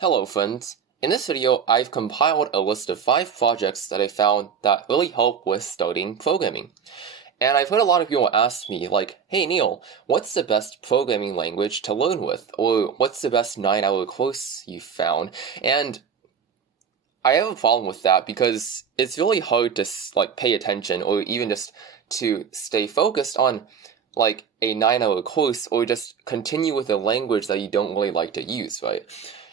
Hello friends, in this video I've compiled a list of 5 projects that I found that really help with studying programming. And I've heard a lot of people ask me like, hey Neil, what's the best programming language to learn with? Or what's the best 9-hour course you've found? And I have a problem with that because it's really hard to pay attention or even just to stay focused on like a 9-hour course or just continue with a language that you don't really like to use, right?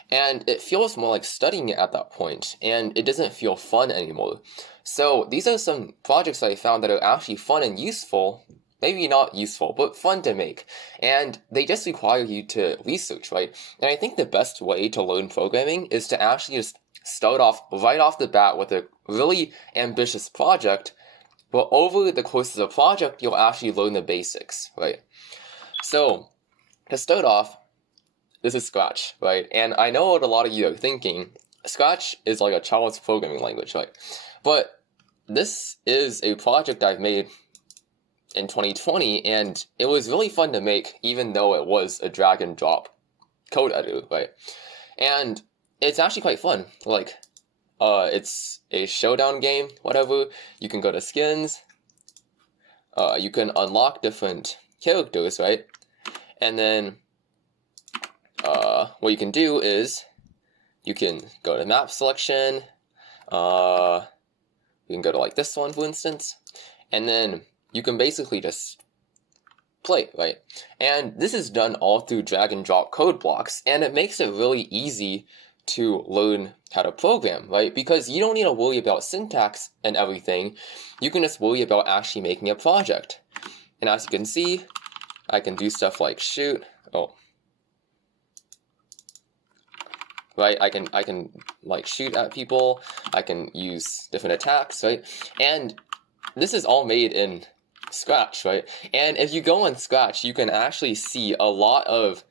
And it feels more like studying it at that point, and it doesn't feel fun anymore. So these are some projects that I found that are actually fun and useful, maybe not useful, but fun to make. And they just require you to research, right? And I think the best way to learn programming is to actually just start off right off the bat with a really ambitious project, but over the course of the project, you'll actually learn the basics, right? So to start off, this is Scratch, right? And I know what a lot of you are thinking. Scratch is like a child's programming language, right? But this is a project I've made in 2020, and it was really fun to make, even though it was a drag and drop code editor, right? And it's actually quite fun. Like, it's a showdown game, whatever. You can go to skins. You can unlock different characters, right? And then what you can do is you can go to map selection. You can go to like this one, for instance, and then you can basically just play, right? And this is done all through drag and drop code blocks, and it makes it really easy to learn how to program, right? Because you don't need to worry about syntax and everything. You can just worry about actually making a project. And as you can see, I can do stuff like shoot. Right, I can like shoot at people. I can use different attacks, right? And this is all made in Scratch, right? And if you go on Scratch, you can actually see a lot of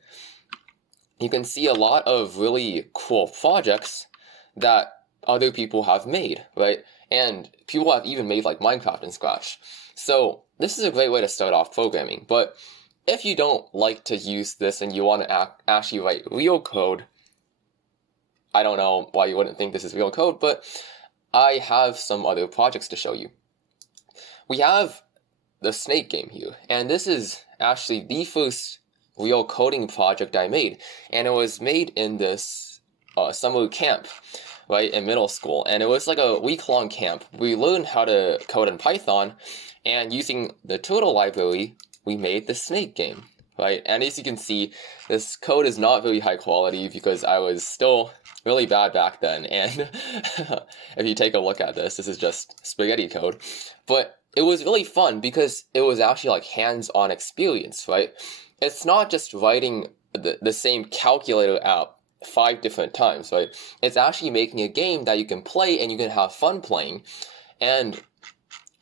really cool projects that other people have made, right? And people have even made like Minecraft in Scratch. So this is a great way to start off programming. But if you don't like to use this and you want to actually write real code, I don't know why you wouldn't think this is real code, but I have some other projects to show you. We have the Snake game here, and this is actually the first real coding project I made, and it was made in this summer camp, right, in middle school, and it was like a week-long camp. We learned how to code in Python, and using the Turtle library, we made the Snake game, right? And as you can see, this code is not very high quality because I was still really bad back then, and if you take a look at this is just spaghetti code. But it was really fun because it was actually like hands-on experience, right? It's not just writing the same calculator app 5 different times, right? It's actually making a game that you can play and you can have fun playing. And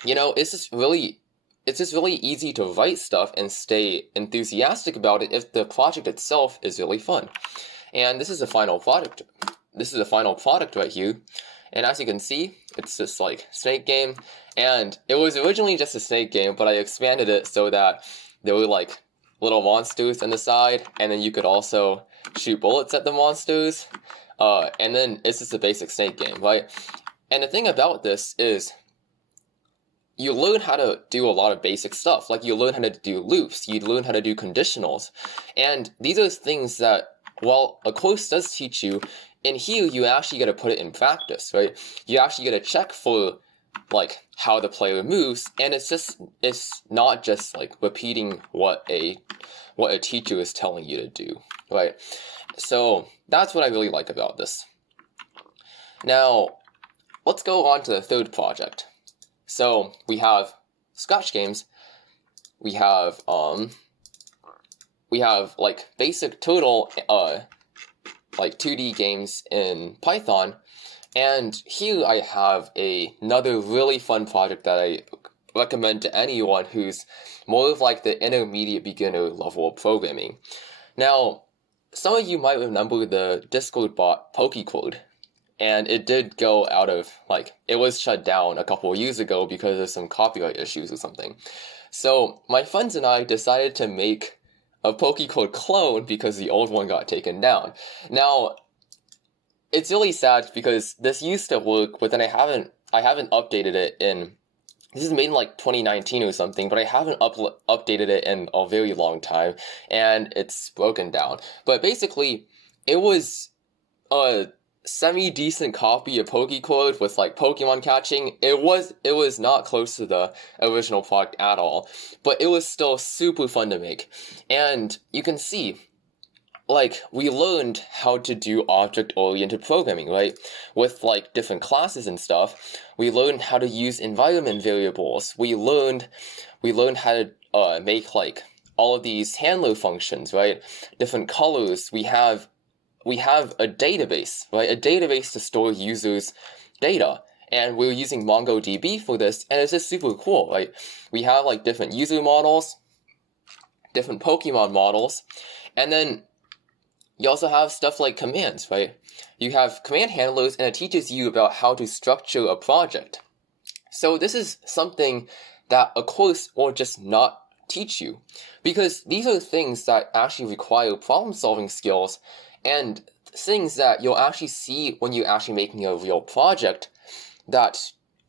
you know, it's just really easy to write stuff and stay enthusiastic about it if the project itself is really fun. And this is the final product. This is the final product right here. And as you can see, it's this like snake game. And it was originally just a snake game, but I expanded it so that there were like little monsters on the side, and then you could also shoot bullets at the monsters. And then it's just a basic snake game, right? And the thing about this is you learn how to do a lot of basic stuff. Like you learn how to do loops, you learn how to do conditionals. And these are things that, while a course does teach you, in here you actually got to put it in practice, right? You actually got to check for like how the player moves, and it's not just like repeating what a teacher is telling you to do, right? So that's what I really like about this. Now, let's go on to the third project. So we have Scratch games. We have like basic Turtle like 2D games in Python, and here I have another really fun project that I recommend to anyone who's more of like the intermediate beginner level of programming. Now, some of you might remember the Discord bot PokeCode, and it did go out of, like, it was shut down a couple of years ago because of some copyright issues or something. So my friends and I decided to make a PokeCode clone because the old one got taken down. Now, it's really sad because this used to work, but then I haven't updated it in. This is made in like 2019 or something, but I haven't updated it in a very long time, and it's broken down. But basically, it was a semi-decent copy of PokeCode with like Pokemon catching. It was not close to the original product at all, but it was still super fun to make. And you can see, like, we learned how to do object-oriented programming, right? With like different classes and stuff. We learned how to use environment variables. We learned how to make like all of these handler functions, right? Different colors. We have a database, right? A database to store users' data. And we're using MongoDB for this, and it's just super cool, right? We have like different user models, different Pokemon models, and then you also have stuff like commands, right? You have command handlers, and it teaches you about how to structure a project. So this is something that a course will just not teach you, because these are things that actually require problem-solving skills and things that you'll actually see when you're actually making a real project that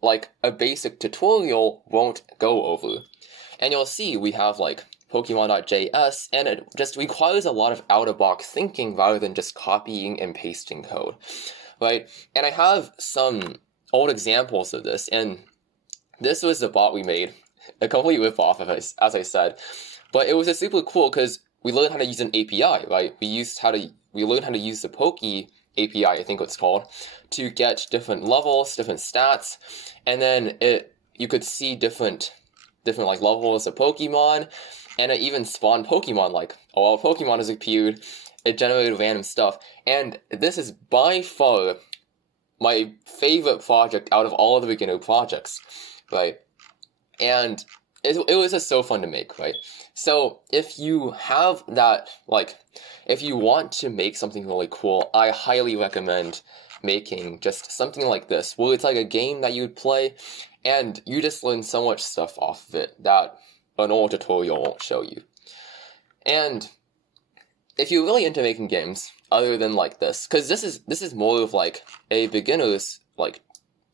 like a basic tutorial won't go over. And you'll see we have like Pokemon.js, and it just requires a lot of out-of-box thinking rather than just copying and pasting code, right? And I have some old examples of this, and this was the bot we made, a complete rip-off, as I said, but it was just super cool because we learned how to use an API, right? We learned how to use the Poke API, I think it's called, to get different levels, different stats, and then you could see different like levels of Pokemon, and it even spawned Pokemon, like, oh, well, Pokemon has appeared, it generated random stuff, and this is by far my favorite project out of all of the beginner projects, right? And it was just so fun to make, right? So if you have that, like, if you want to make something really cool, I highly recommend making just something like this, where it's like a game that you'd play, and you just learn so much stuff off of it that an old tutorial won't show you. And if you're really into making games, other than like this, because this is more of like a beginner's like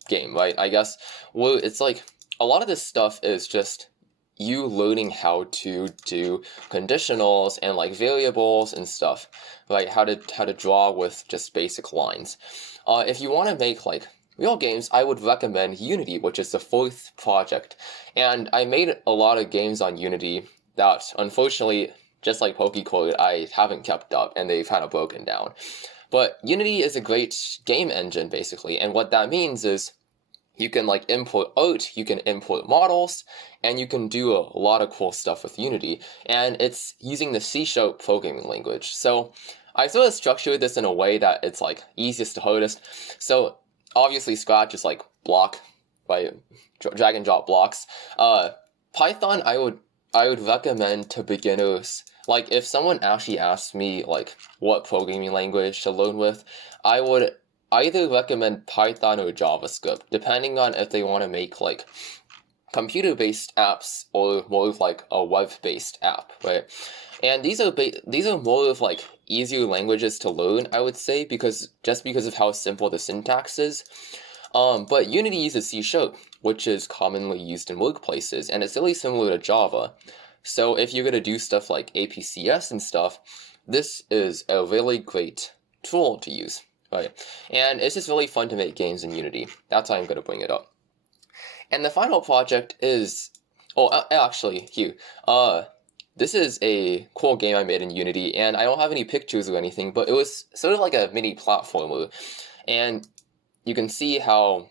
game, right? I guess, where it's like a lot of this stuff is just you learning how to do conditionals and like variables and stuff, like how to draw with just basic lines. If you want to make like real games, I would recommend Unity, which is the fourth project. And I made a lot of games on Unity that, unfortunately, just like PokeCode, I haven't kept up, and they've kind of broken down. But Unity is a great game engine, basically, and what that means is you can like import art, you can import models, and you can do a lot of cool stuff with Unity. And it's using the C# programming language. So I sort of structured this in a way that it's like easiest to hardest. So obviously Scratch is like block, right? Drag and drop blocks. Python, I would recommend to beginners. Like, if someone actually asked me like what programming language to learn with, I would either recommend Python or JavaScript, depending on if they want to make like computer-based apps or more of like a web-based app, right? And these are more of like easier languages to learn, I would say, because of how simple the syntax is. But Unity uses C#, which is commonly used in workplaces, and it's really similar to Java. So if you're gonna do stuff like APCS and stuff, this is a really great tool to use, right? And it's just really fun to make games in Unity. That's why I'm gonna bring it up. And the final project is, actually, Hugh, this is a cool game I made in Unity, and I don't have any pictures or anything, but it was sort of like a mini platformer, and you can see how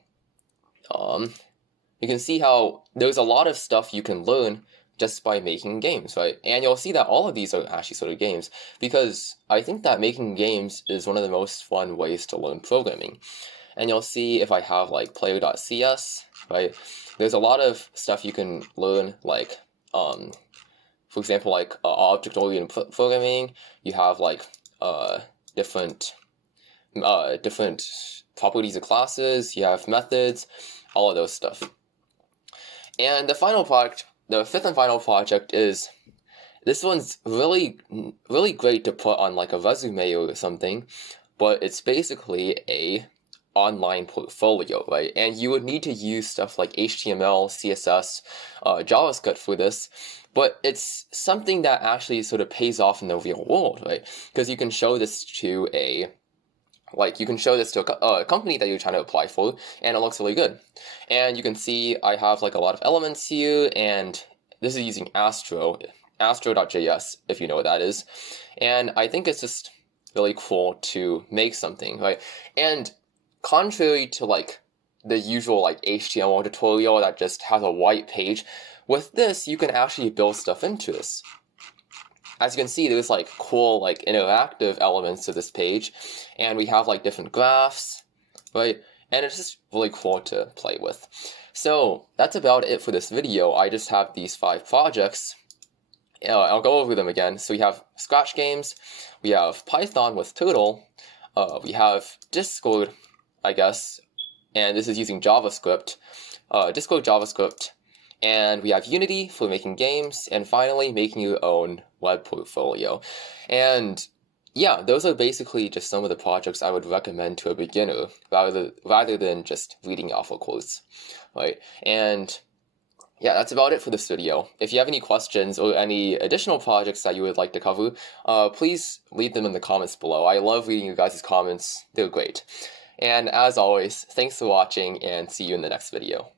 there's a lot of stuff you can learn just by making games, right? And you'll see that all of these are actually sort of games, because I think that making games is one of the most fun ways to learn programming. And you'll see if I have like player.cs, right? There's a lot of stuff you can learn, like, for example, like object-oriented programming. You have like different properties of classes. You have methods, all of those stuff. And the fifth and final project is, this one's really, really great to put on like a resume or something, but it's basically a online portfolio, right? And you would need to use stuff like HTML, CSS, JavaScript for this, but it's something that actually sort of pays off in the real world, right? Because you can show this to a company that you're trying to apply for, and it looks really good. And you can see I have like a lot of elements here, and this is using Astro.js, if you know what that is. And I think it's just really cool to make something, right? And contrary to like the usual like HTML tutorial that just has a white page, with this you can actually build stuff into this. As you can see, there's like cool like interactive elements to this page, and we have like different graphs, right? And it's just really cool to play with. So that's about it for this video. I just have these 5 projects. I'll go over them again. So we have Scratch games, we have Python with Turtle, we have Discord, I guess, and this is using JavaScript, Discord JavaScript, and we have Unity for making games, and finally making your own web portfolio. And yeah, those are basically just some of the projects I would recommend to a beginner rather than just reading off a course, right? And yeah, that's about it for this video. If you have any questions or any additional projects that you would like to cover, please leave them in the comments below. I love reading you guys' comments. They're great. And as always, thanks for watching, and see you in the next video.